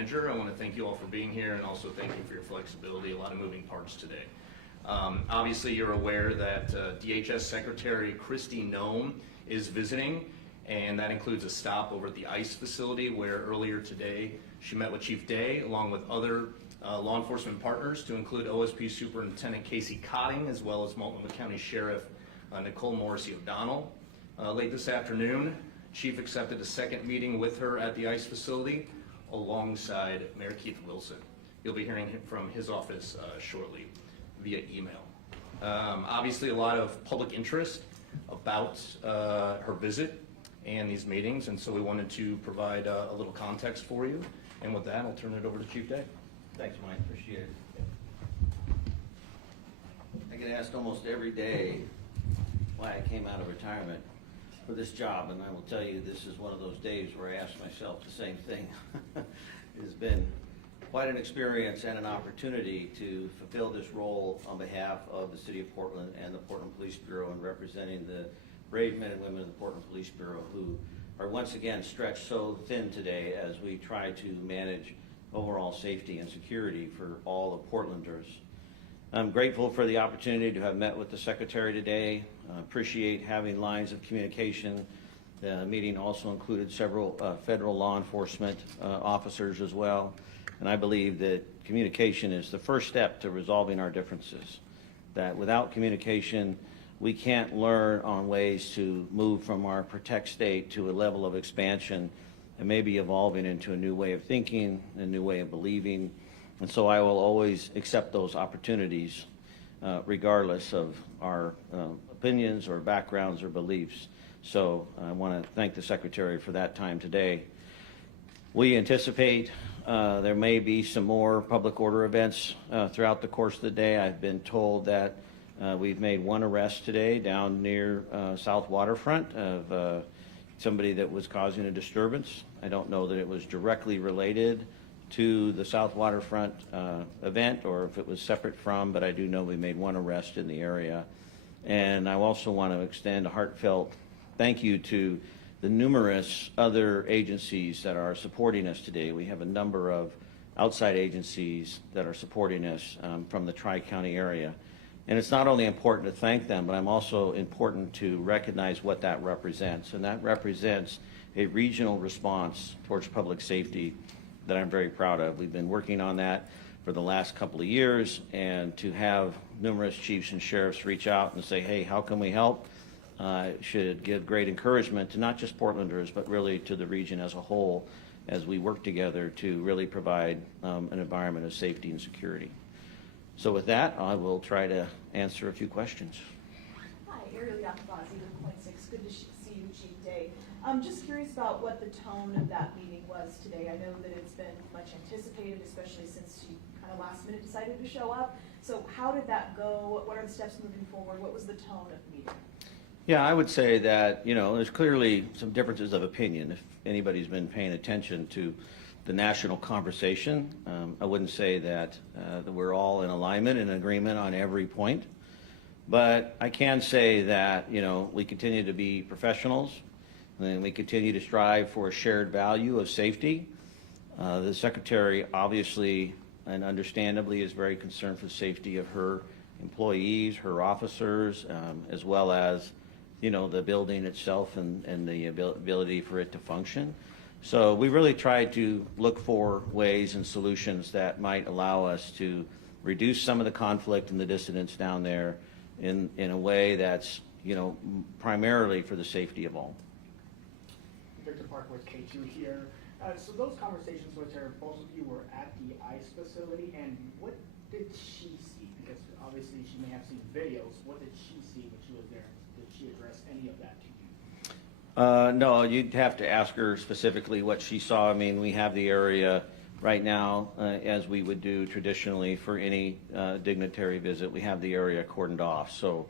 Manager. I want to thank you all for being here and also thank you for your flexibility. A lot of moving parts today. Obviously, you're aware that DHS Secretary Kristi Noem is visiting, and that includes a stop over at the ICE facility where earlier today she met with Chief Day along with other law enforcement partners, to include OSP Superintendent Casey Cotting as well as Multnomah County Sheriff Nicole Morrissey O'Donnell. Late this afternoon, Chief accepted a second meeting with her at the ICE facility alongside Mayor Keith Wilson. You'll be hearing from his office shortly via email. Obviously, a lot of public interest about her visit and these meetings, and so we wanted to provide a little context for you. And with that, I'll turn it over to Chief Day. Thanks, Mike. Appreciate it. I get asked almost every day why I came out of retirement for this job, and I will tell you this is one of those days where I ask myself the same thing. It has been quite an experience and an opportunity to fulfill this role on behalf of the City of Portland and the Portland Police Bureau, and representing the brave men and women of the Portland Police Bureau who are once again stretched so thin today as we try to manage overall safety and security for all of Portlanders. I'm grateful for the opportunity to have met with the Secretary today. Appreciate having lines of communication. The meeting also included several federal law enforcement officers as well. And I believe that communication is the first step to resolving our differences. That without communication, we can't learn on ways to move from our protect state to a level of expansion and maybe evolving into a new way of thinking, a new way of believing. And so I will always accept those opportunities regardless of our opinions or backgrounds or beliefs. So I want to thank the Secretary for that time today. We anticipate there may be some more public order events throughout the course of the day. I've been told that we've made one arrest today down near South Waterfront of somebody that was causing a disturbance. I don't know that it was directly related to the South Waterfront event or if it was separate from, but I do know we made one arrest in the area. And I also want to extend a heartfelt thank you to the numerous other agencies that are supporting us today. We have a number of outside agencies that are supporting us from the Tri-County area. And it's not only important to thank them, but I'm also important to recognize what that represents. And that represents a regional response towards public safety that I'm very proud of. We've been working on that for the last couple of years, and to have numerous chiefs and sheriffs reach out and say, hey, how can we help? Should give great encouragement to not just Portlanders, but really to the region as a whole as we work together to really provide an environment of safety and security. So with that, I will try to answer a few questions. Hi, Ariel Yakubazi with Point 6. Good to see you, Chief Day. I'm just curious about what the tone of that meeting was today. I know that it's been much anticipated, especially since you kind of last minute decided to show up. So how did that go? What are the steps moving forward? What was the tone of the meeting? Yeah, I would say that, you know, there's clearly some differences of opinion. If anybody's been paying attention to the national conversation, I wouldn't say that we're all in alignment and agreement on every point. But I can say that, you know, we continue to be professionals and we continue to strive for a shared value of safety. The Secretary obviously and understandably is very concerned for the safety of her employees, her officers, as well as, you know, the building itself and the ability for it to function. So we really try to look for ways and solutions that might allow us to reduce some of the conflict and the dissidence down there in a way that's, you know, primarily for the safety of all. Victor Park with K2 here. So those conversations with her, both of you were at the ICE facility, and what did she see? Because obviously she may have seen videos. What did she see when she was there? Did she address any of that to you? No, you'd have to ask her specifically what she saw. I mean, we have the area right now, as we would do traditionally for any dignitary visit, we have the area cordoned off. So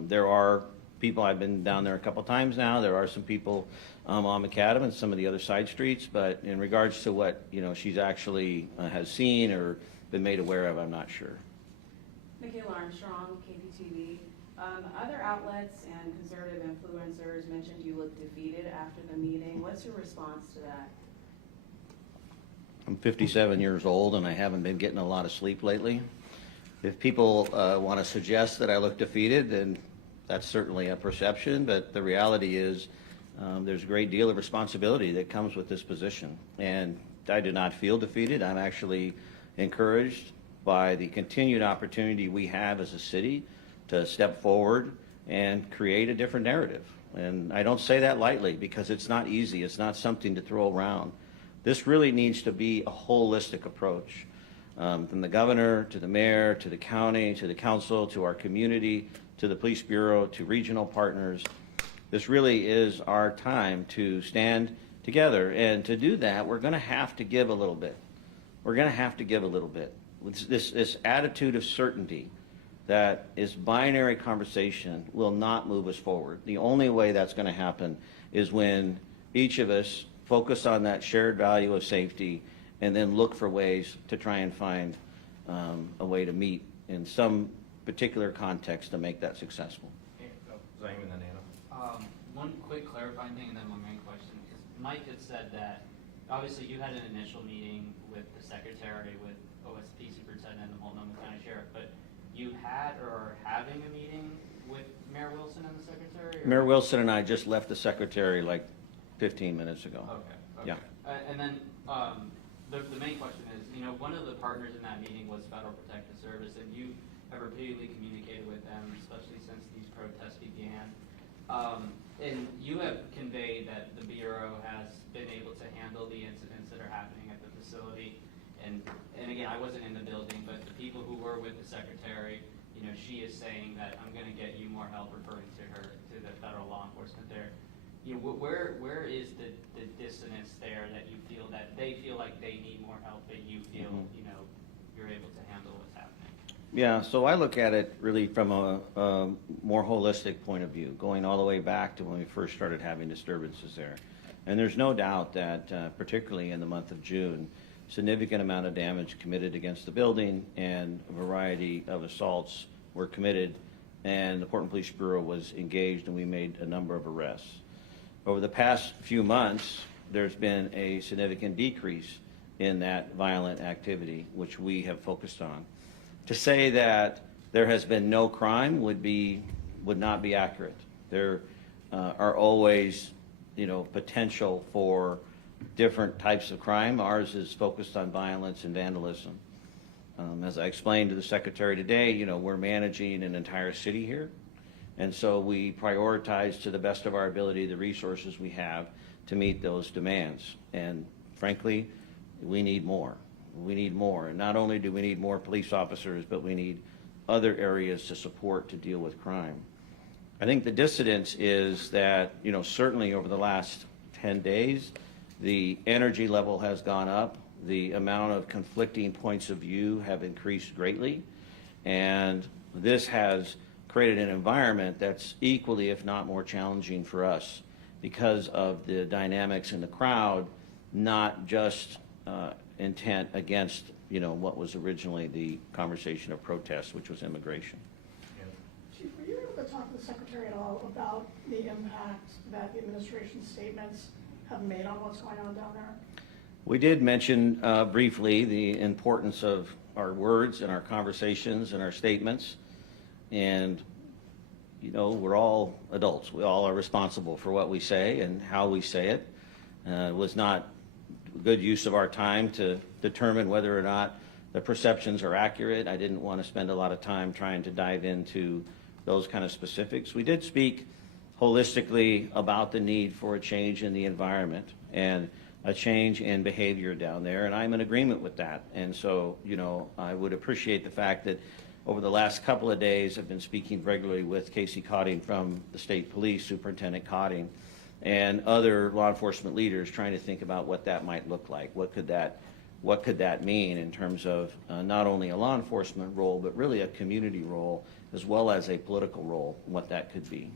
there are people, I've been down there a couple times now, there are some people on Macadam and some of the other side streets, but in regards to what, you know, she's actually has seen or been made aware of, I'm not sure. Michaela Armstrong, KPTV. Other outlets and conservative influencers mentioned you looked defeated after the meeting. What's your response to that? I'm 57 years old and I haven't been getting a lot of sleep lately. If people want to suggest that I look defeated, then that's certainly a perception, but the reality is there's a great deal of responsibility that comes with this position. And I do not feel defeated. I'm actually encouraged by the continued opportunity we have as a city to step forward and create a different narrative. And I don't say that lightly because it's not easy. It's not something to throw around. This really needs to be a holistic approach, from the governor to the mayor to the county to the council to our community to the police bureau to regional partners. This really is our time to stand together, and to do that we're going to have to give a little bit. We're going to have to give a little bit. This attitude of certainty that is binary conversation will not move us forward. The only way that's going to happen is when each of us focus on that shared value of safety and then look for ways to try and find a way to meet in some particular context to make that successful. Zane and then Anna. One quick clarifying thing and then my main question is Mike had said that obviously you had an initial meeting with the secretary, with OSP superintendent and the Multnomah County Sheriff, but you had or are having a meeting with Mayor Wilson and the secretary? Or? Mayor Wilson and I just left the secretary like 15 minutes ago. Okay. Yeah. And then the main question is, you know, one of the partners in that meeting was Federal Protective Service, and you have repeatedly communicated with them, especially since these protests began. And you have conveyed that the Bureau has been able to handle the incidents that are happening at the facility. And again, I wasn't in the building, but the people who were with the secretary, you know, she is saying that I'm going to get you more help, referring to her, to the federal law enforcement there. You know, where is the dissonance there that you feel that they feel like they need more help, that you feel, you know, you're able to handle what's happening? Yeah, so I look at it really from a more holistic point of view, going all the way back to when we first started having disturbances there. And there's no doubt that, particularly in the month of June, significant amount of damage committed against the building and a variety of assaults were committed, and the Portland Police Bureau was engaged and we made a number of arrests. Over the past few months, there's been a significant decrease in that violent activity, which we have focused on. To say that there has been no crime would not be accurate. There are always, you know, potential for different types of crime. Ours is focused on violence and vandalism. As I explained to the secretary today, you know, we're managing an entire city here, and so we prioritize to the best of our ability the resources we have to meet those demands. And frankly, we need more. We need more. And not only do we need more police officers, but we need other areas to support to deal with crime. I think the dissidence is that, you know, certainly over the last 10 days, the energy level has gone up. The amount of conflicting points of view have increased greatly. And this has created an environment that's equally, if not more challenging for us because of the dynamics in the crowd, not just intent against, you know, what was originally the conversation of protest, which was immigration. Chief, were you able to talk to the secretary at all about the impact that the administration's statements have made on what's going on down there? We did mention briefly the importance of our words and our conversations and our statements. And, you know, we're all adults. We all are responsible for what we say and how we say it. It was not good use of our time to determine whether or not the perceptions are accurate. I didn't want to spend a lot of time trying to dive into those kind of specifics. We did speak holistically about the need for a change in the environment and a change in behavior down there, and I'm in agreement with that. And so, you know, I would appreciate the fact that over the last couple of days I've been speaking regularly with Casey Cotting from the state police, Superintendent Cotting, and other law enforcement leaders trying to think about what that might look like. What could that mean in terms of not only a law enforcement role, but really a community role, as well as a political role, what that could be.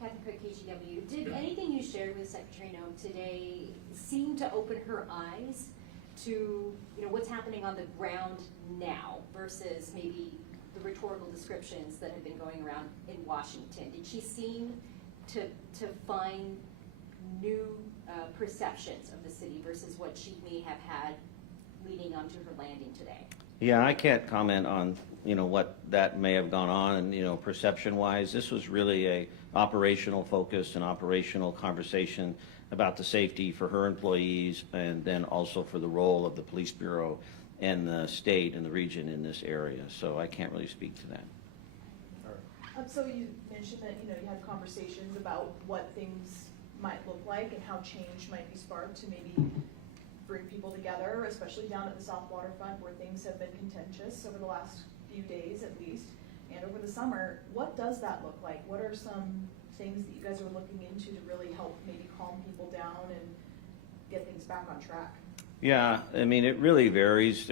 Captain Cook, KGW, did anything you shared with Secretary Noem today seem to open her eyes to, you know, what's happening on the ground now versus maybe the rhetorical descriptions that have been going around in Washington? Did she seem to find new perceptions of the city versus what she may have had leading onto her landing today? Yeah, I can't comment on, what that may have gone on and, perception-wise. This was really a operational focus and operational conversation about the safety for her employees and then also for the role of the police bureau and the state and the region in this area. So I can't really speak to that. So you mentioned that, you had conversations about what things might look like and how change might be sparked to maybe bring people together, especially down at the South Waterfront where things have been contentious over the last few days at least, and over the summer. What does that look like? What are some things that you guys are looking into to really help maybe calm people down and get things back on track? Yeah, I mean, it really varies.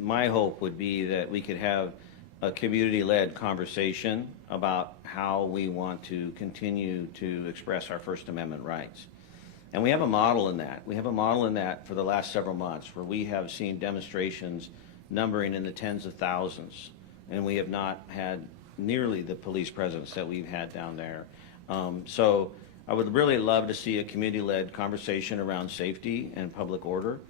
My hope would be that we could have a community-led conversation about how we want to continue to express our First Amendment rights. And we have a model in that. We have a model in that for the last several months where we have seen demonstrations numbering in the tens of thousands, and we have not had nearly the police presence that we've had down there. So I would really love to see a community-led conversation around safety and public order.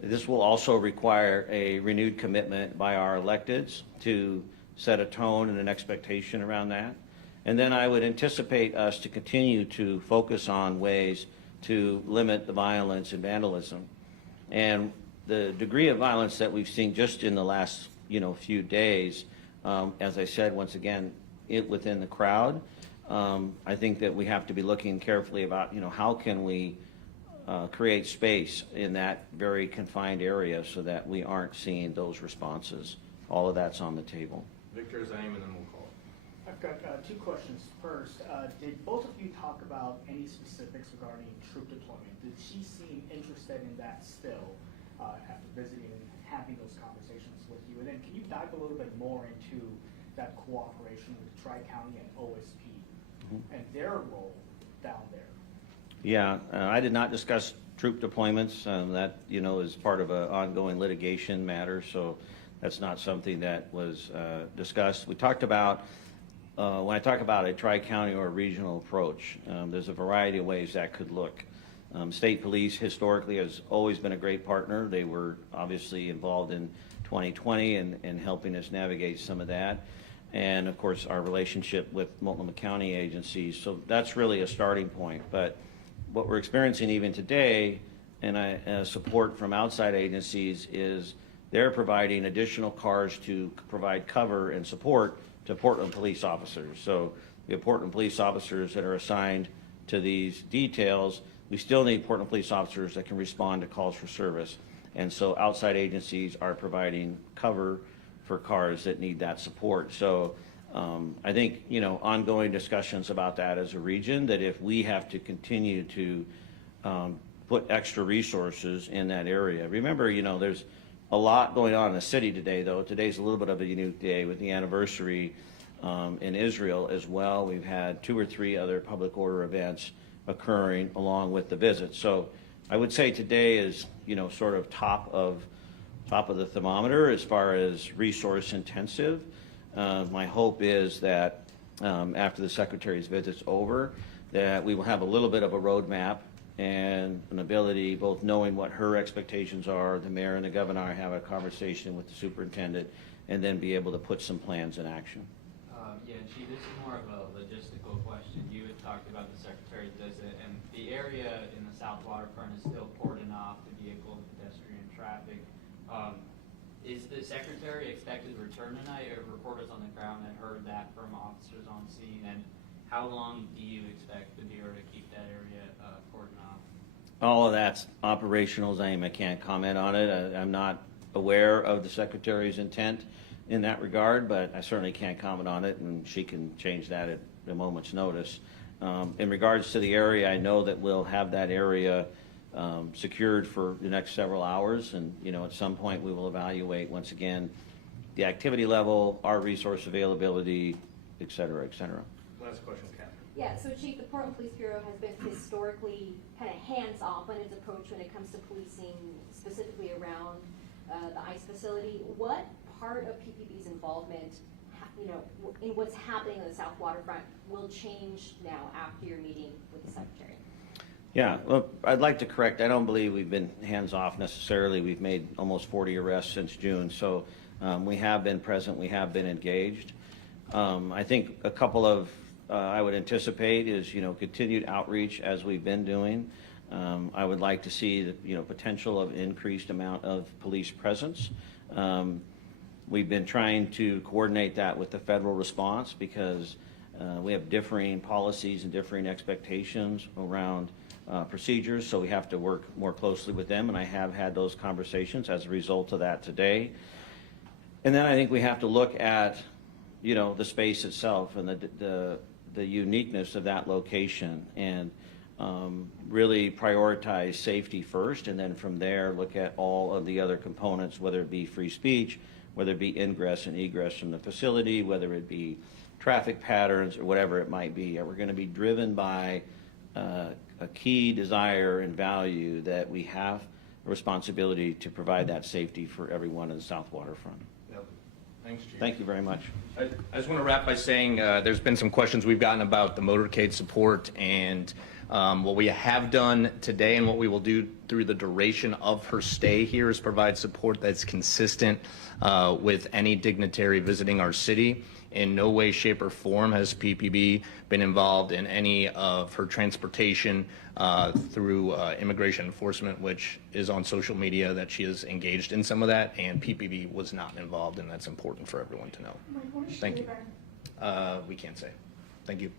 This will also require a renewed commitment by our electeds to set a tone and an expectation around that. And then I would anticipate us to continue to focus on ways to limit the violence and vandalism. And the degree of violence that we've seen just in the last few days, as I said, once again, within the crowd, I think that we have to be looking carefully about how can we create space in that very confined area so that we aren't seeing those responses. All of that's on the table. Victor's name, and then we'll call. I've got two questions. First, did both of you talk about any specifics regarding troop deployment? Did she seem interested in that still after visiting and having those conversations with you? And then can you dive a little bit more into that cooperation with Tri-County and OSP and their role down there? Yeah, I did not discuss troop deployments. That, is part of an ongoing litigation matter, so that's not something that was discussed. We talked about, when I talk about a tri-county or a regional approach, there's a variety of ways that could look. State police historically has always been a great partner. They were obviously involved in 2020 and helping us navigate some of that. And of course, our relationship with Multnomah County agencies. So that's really a starting point. But what we're experiencing even today, and support from outside agencies, is they're providing additional cars to provide cover and support to Portland police officers. So we have Portland police officers that are assigned to these details. We still need Portland police officers that can respond to calls for service. And so outside agencies are providing cover for cars that need that support. So I think, ongoing discussions about that as a region, that if we have to continue to put extra resources in that area. Remember, there's a lot going on in the city today, though. Today's a little bit of a unique day with the anniversary in Israel as well. We've had 2 or 3 other public order events occurring along with the visit. So I would say today is, sort of top of the thermometer as far as resource intensive. My hope is that after the Secretary's visit's over, that we will have a little bit of a roadmap and an ability, both knowing what her expectations are, the mayor and the governor have a conversation with the superintendent, and then be able to put some plans in action. Yeah, Chief, this is more of a logistical question. You had talked about the Secretary's visit, and the area in the South Waterfront is still cordoned off to vehicle and pedestrian traffic. Is the Secretary expected to return tonight? Or reporters on the ground that heard that from officers on scene? And how long do you expect the Bureau to keep that area cordoned off? All of that's operational, Zane. I can't comment on it. I'm not aware of the Secretary's intent in that regard, but I certainly can't comment on it, and she can change that at a moment's notice. In regards to the area, I know that we'll have that area secured for the next several hours, and at some point we will evaluate once again the activity level, our resource availability, et cetera, et cetera. Last question, Catherine. Yeah, so Chief, the Portland Police Bureau has been historically kind of hands-off on its approach when it comes to policing, specifically around the ICE facility. What part of PPB's involvement, in what's happening on the South Waterfront will change now after your meeting with the Secretary? Yeah, well, I'd like to correct, I don't believe we've been hands-off necessarily. We've made almost 40 arrests since June, so we have been present, we have been engaged. I think a couple of, I would anticipate is, continued outreach as we've been doing. I would like to see the, potential of increased amount of police presence. We've been trying to coordinate that with the federal response because we have differing policies and differing expectations around procedures, so we have to work more closely with them, and I have had those conversations as a result of that today. And then I think we have to look at, the space itself and the uniqueness of that location and really prioritize safety first, and then from there look at all of the other components, whether it be free speech, whether it be ingress and egress from the facility, whether it be traffic patterns or whatever it might be. We're going to be driven by a key desire and value that we have a responsibility to provide that safety for everyone in the South Waterfront. Yep. Thanks, Chief. Thank you very much. I just want to wrap by saying there's been some questions we've gotten about the motorcade support, and what we have done today and what we will do through the duration of her stay here is provide support that's consistent with any dignitary visiting our city. In no way, shape, or form has PPB been involved in any of her transportation through immigration enforcement, which is on social media that she is engaged in some of that, and PPB was not involved, and that's important for everyone to know. Mike, what is she Thank you. leaving? We can't say. Thank you.